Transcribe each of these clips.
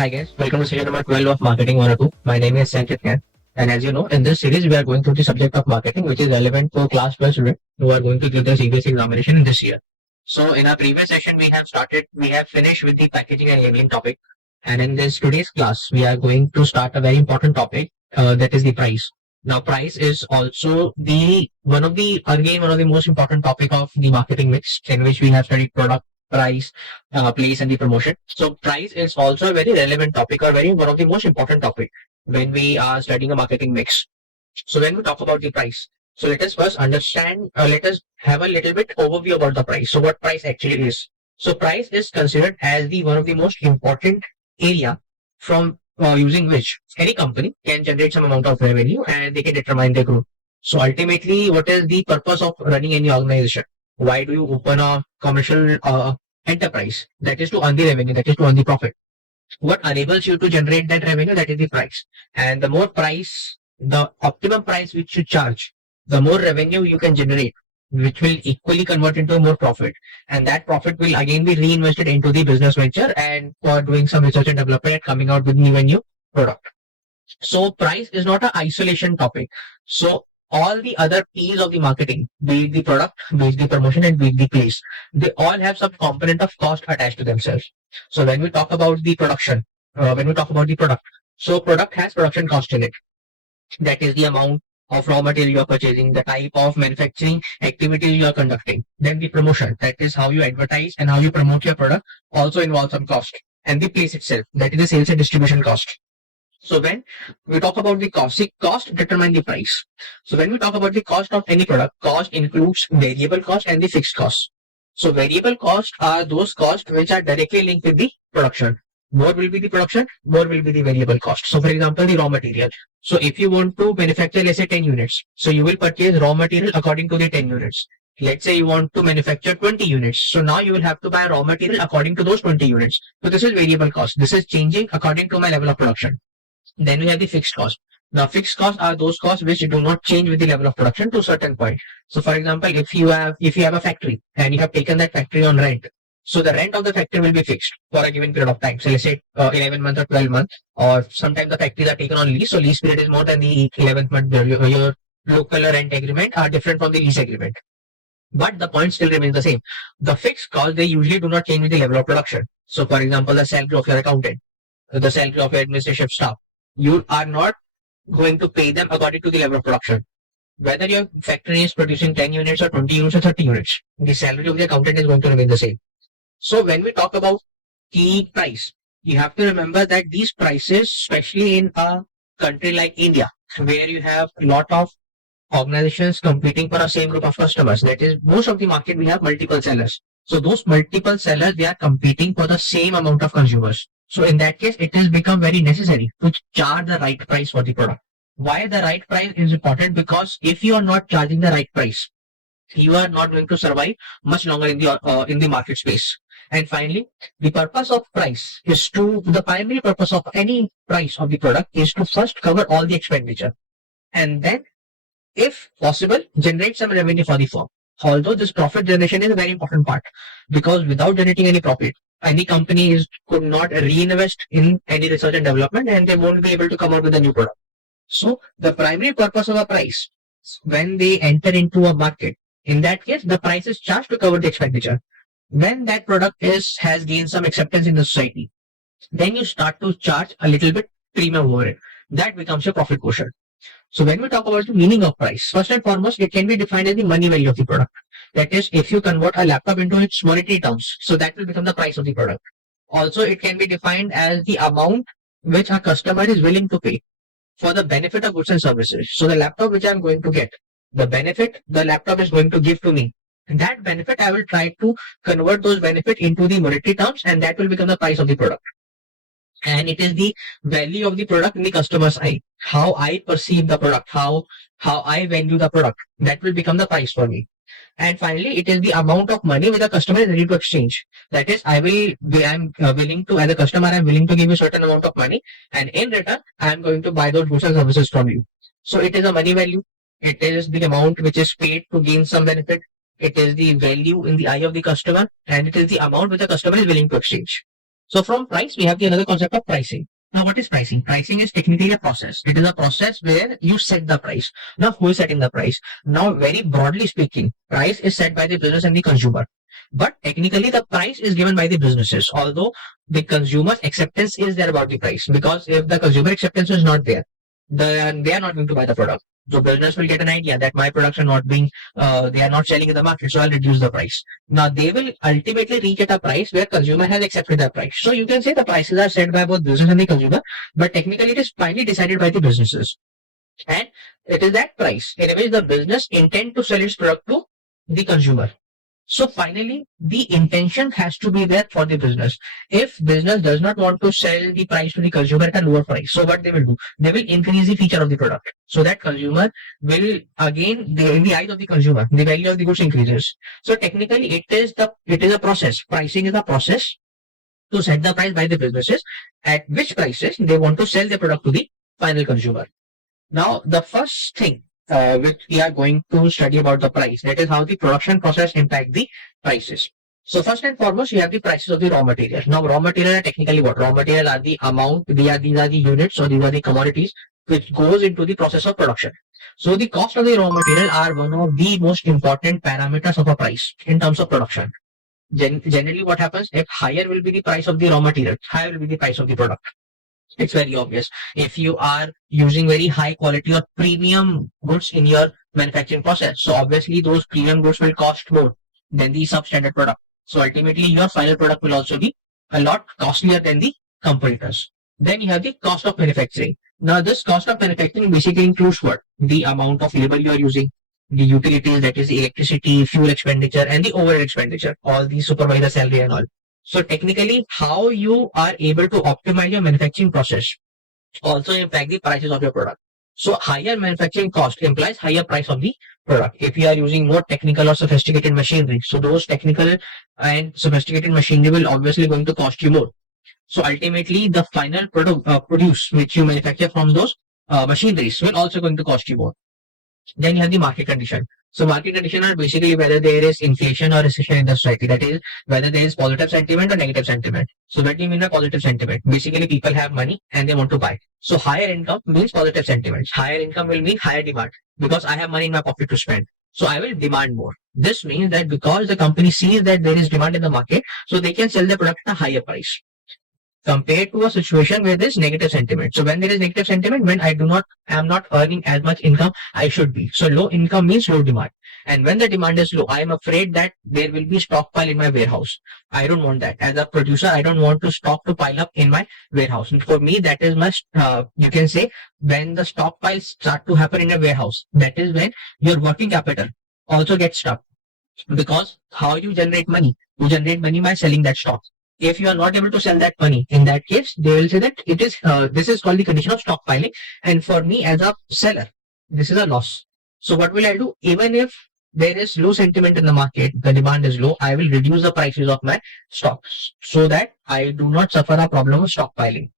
Hi guys, welcome to session number 12 of Marketing 102. My name is Sanchit Khan. And as you know, in this series, we are going through the subject of marketing, which is relevant for class 12 students who are going to give their CBSE examination in this year. So in our previous session, we have finished with the packaging and labeling topic. And in this today's class, we are going to start a very important topic, that is the price. Now, price is also one of the most important topic of the marketing mix, in which we have studied product, price, place, and the promotion. So price is also a very relevant topic, or one of the most important topic when we are studying a marketing mix. So when we talk about the price, so let us first understand, let us have a little bit overview about the price. So what price actually is? So price is considered as the one of the most important area from using which any company can generate some amount of revenue and they can determine their growth. So ultimately, what is the purpose of running any organization? Why do you open a commercial enterprise? That is to earn the revenue, that is to earn the profit. What enables you to generate that revenue? That is the price. And the more price, the optimum price which you charge, the more revenue you can generate, which will equally convert into more profit. And that profit will again be reinvested into the business venture and for doing some research and development and coming out with new and new product. So price is not an isolation topic. So all the other P's of the marketing, be it the product, be it the promotion, and be it the place, they all have some component of cost attached to themselves. So when we talk about the production, when we talk about the product, so product has production cost in it. That is the amount of raw material you are purchasing, the type of manufacturing activities you are conducting. Then the promotion, that is how you advertise and how you promote your product, also involves some cost. And the place itself, that is the sales and distribution cost. So when we talk about the cost, see, cost determine the price. So when we talk about the cost of any product, cost includes variable cost and the fixed cost. So variable costs are those costs which are directly linked with the production. More will be the production, more will be the variable cost. So for example, the raw material. So if you want to manufacture, let's say 10 units, so you will purchase raw material according to the 10 units. Let's say you want to manufacture 20 units. So now you will have to buy raw material according to those 20 units. So this is variable cost. This is changing according to my level of production. Then we have the fixed cost. The fixed costs are those costs which do not change with the level of production to a certain point. So for example, if you have a factory and you have taken that factory on rent, so the rent of the factory will be fixed for a given period of time. So let's say 11 months or 12 months, or sometimes the factories are taken on lease. So lease period is more than the 11th month. Your local rent agreement are different from the lease agreement. But the point still remains the same. The fixed costs, they usually do not change with the level of production. So for example, the salary of your accountant, the salary of your administrative staff, you are not going to pay them according to the level of production. Whether your factory is producing 10 units or 20 units or 30 units, the salary of the accountant is going to remain the same. So when we talk about the price, you have to remember that these prices, especially in a country like India, where you have a lot of organizations competing for the same group of customers, that is, most of the market we have multiple sellers. So those multiple sellers, they are competing for the same amount of consumers. So in that case, it has become very necessary to charge the right price for the product. Why the right price is important? Because if you are not charging the right price, you are not going to survive much longer in the market space. And finally, the primary purpose of any price of the product is to first cover all the expenditure, and then, if possible, generate some revenue for the firm. Although this profit generation is a very important part, because without generating any profit, any company could not reinvest in any research and development, and they won't be able to come out with a new product. So the primary purpose of a price, when they enter into a market, in that case, the price is charged to cover the expenditure. When that product has gained some acceptance in the society, then you start to charge a little bit premium over it. That becomes your profit quotient. So when we talk about the meaning of price, first and foremost, it can be defined as the money value of the product. That is, if you convert a laptop into its monetary terms, so that will become the price of the product. Also, it can be defined as the amount which a customer is willing to pay for the benefit of goods and services. So the laptop which I'm going to get, the benefit the laptop is going to give to me, that benefit I will try to convert those benefits into the monetary terms, and that will become the price of the product. And it is the value of the product in the customer's eye. How I perceive the product, how I value the product, that will become the price for me. And finally, it is the amount of money which the customer is ready to exchange. That is, I'm willing to, as a customer, I'm willing to give you a certain amount of money, and in return, I'm going to buy those goods and services from you. So it is a money value. It is the amount which is paid to gain some benefit. It is the value in the eye of the customer, and it is the amount which the customer is willing to exchange. So from price, we have the another concept of pricing. Now, what is pricing? Pricing is technically a process. It is a process where you set the price. Now, who is setting the price? Now, very broadly speaking, price is set by the business and the consumer. But technically, the price is given by the businesses, although the consumer's acceptance is there about the price. Because if the consumer acceptance is not there, then they are not going to buy the product. So business will get an idea that my products are not being, they are not selling in the market, so I'll reduce the price. Now they will ultimately reach at a price where consumer has accepted that price. So you can say the prices are set by both business and the consumer, but technically it is finally decided by the businesses. And it is that price in which the business intend to sell its product to the consumer. So finally, the intention has to be there for the business. If business does not want to sell the price to the consumer at a lower price, so what they will do? They will increase the feature of the product so that consumer will again, in the eyes of the consumer, the value of the goods increases. So technically, it is a process. Pricing is a process to set the price by the businesses at which prices they want to sell the product to the final consumer. Now, the first thing which we are going to study about the price, that is how the production process impact the prices. So first and foremost, you have the prices of the raw material. Now, raw material are technically what? Raw material are the amount, these are the units, or these are the commodities which goes into the process of production. So the cost of the raw material are one of the most important parameters of a price in terms of production. Generally, what happens, if higher will be the price of the raw material, higher will be the price of the product. It's very obvious. If you are using very high quality or premium goods in your manufacturing process, so obviously those premium goods will cost more than the substandard product. So ultimately your final product will also be a lot costlier than the competitors. Then you have the cost of manufacturing. Now this cost of manufacturing basically includes what? The amount of labor you are using, the utilities, that is the electricity, fuel expenditure, and the overhead expenditure, all the supervisor salary and all. So technically, how you are able to optimize your manufacturing process also impact the prices of your product. So higher manufacturing cost implies higher price of the product. If you are using more technical or sophisticated machinery, so those technical and sophisticated machinery will obviously going to cost you more. So ultimately, the final product produce which you manufacture from those machineries will also going to cost you more. Then you have the market condition. So market condition are basically whether there is inflation or recession in the society. That is whether there is positive sentiment or negative sentiment. So what do you mean by positive sentiment? Basically people have money and they want to buy. So higher income means positive sentiments. Higher income will mean higher demand because I have money in my pocket to spend. So I will demand more. This means that because the company sees that there is demand in the market, so they can sell the product at a higher price compared to a situation where there's negative sentiment. So when there is negative sentiment, when I'm not earning as much income I should be. So low income means low demand. And when the demand is low, I am afraid that there will be stockpile in my warehouse. I don't want that. As a producer, I don't want to stock to pile up in my warehouse. And for me, that is my, you can say, when the stockpiles start to happen in a warehouse, that is when your working capital also gets stuck. Because how you generate money? You generate money by selling that stock. If you are not able to sell that money, in that case, they will say that it is this is called the condition of stockpiling. And for me as a seller, this is a loss. So what will I do? Even if there is low sentiment in the market, the demand is low, I will reduce the prices of my stocks so that I do not suffer a problem of stockpiling.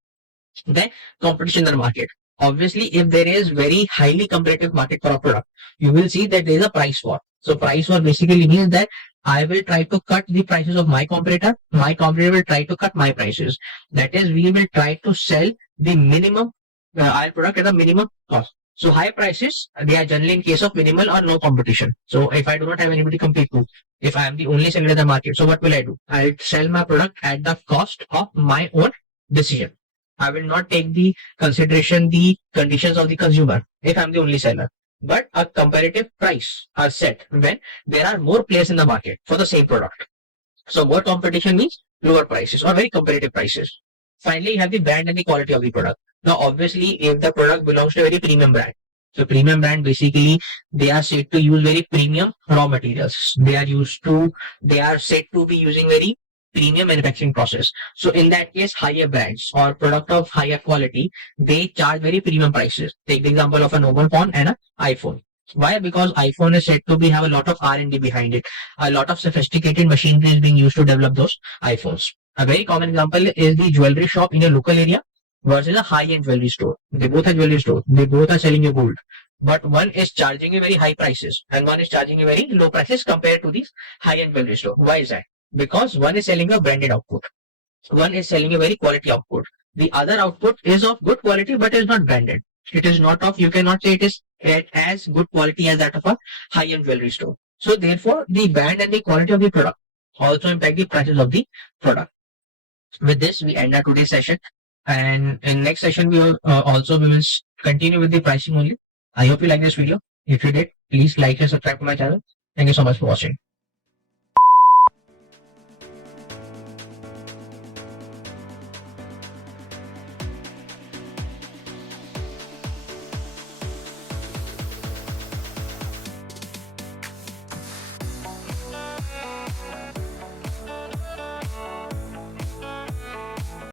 Then competition in the market. Obviously, if there is very highly competitive market for a product, you will see that there is a price war. So price war basically means that I will try to cut the prices of my competitor. My competitor will try to cut my prices. That is, we will try to sell the minimum our product at a minimum cost. So high prices, they are generally in case of minimal or no competition. So if I do not have anybody to compete to, if I am the only seller in the market, so what will I do? I'll sell my product at the cost of my own decision. I will not take the consideration the conditions of the consumer if I'm the only seller. But a comparative price are set when there are more players in the market for the same product. So more competition means lower prices or very competitive prices. Finally, you have the brand and the quality of the product. Now, obviously, if the product belongs to a very premium brand, so premium brand basically they are said to use very premium raw materials. They are said to be using very premium manufacturing process. So in that case, higher brands or product of higher quality, they charge very premium prices. Take the example of a mobile phone and an iPhone. Why? Because iPhone is said to be have a lot of R&D behind it. A lot of sophisticated machinery is being used to develop those iPhones. A very common example is the jewelry shop in a local area versus a high-end jewelry store. They both are jewelry store. They both are selling you gold. But one is charging you very high prices and one is charging you very low prices compared to these high-end jewelry store. Why is that? Because one is selling a branded output. One is selling a very quality output. The other output is of good quality but is not branded. It is not of, you cannot say it is as good quality as that of a high-end jewelry store. So therefore, the brand and the quality of the product also impact the prices of the product. With this, we end our today's session. And in next session, we will continue with the pricing only. I hope you like this video. If you did, please like and subscribe to my channel. Thank you so much for watching.